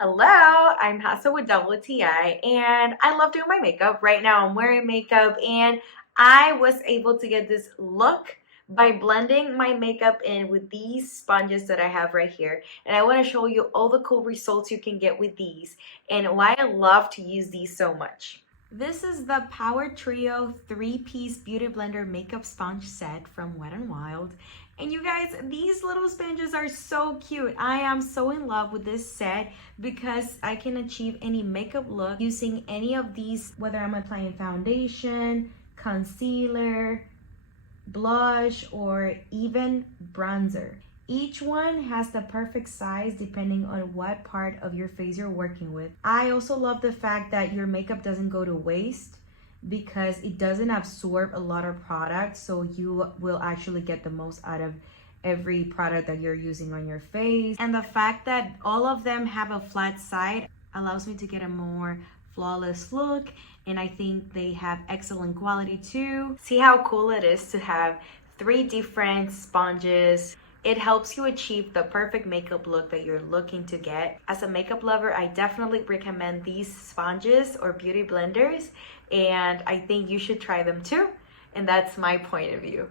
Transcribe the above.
Hello, I'm Hassa with WTI, and I love doing my makeup. Right now, I'm wearing makeup, and I was able to get this look by blending my makeup in with these sponges that I have right here. And I want to show you all the cool results you can get with these and why I love to use these so much. This is the Power Trio 3-piece Beauty Blender makeup sponge set from Wet n Wild. And you guys, these little sponges are so cute. I am so in love with this set because I can achieve any makeup look using any of these, whether I'm applying foundation, concealer, blush, or even bronzer. Each one has the perfect size depending on what part of your face you're working with. I also love the fact that your makeup doesn't go to waste because it doesn't absorb a lot of product, so you will actually get the most out of every product that you're using on your face. And the fact that all of them have a flat side allows me to get a more flawless look, and I think they have excellent quality too. See how cool it is to have 3 different sponges. It helps you achieve the perfect makeup look that you're looking to get. As a makeup lover, I definitely recommend these sponges or beauty blenders, and I think you should try them too. And that's my point of view.